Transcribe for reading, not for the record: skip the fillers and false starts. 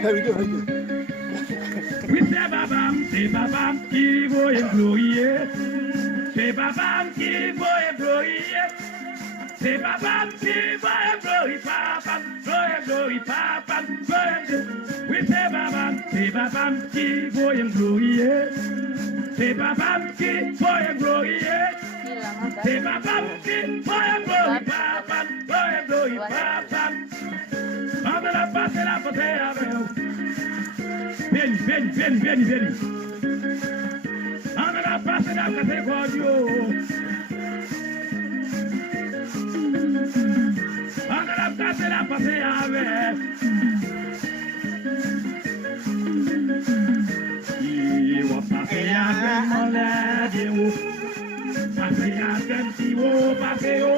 Very good, very good. Oui, c'est babam qui va employer. C'est babam qui va employer. C'est babam qui va employer. Papam, employer, papam, oui, c'est babam qui va employer. C'est babam qui va employer. C'est babam qui va employer. Papam, employer, papam. On va la passer la côté avec vous. Veni. On va passer la côté avec vous. On va passer la passer avec. Il va passer avec mon lèvre. Passer avec si vous passez au.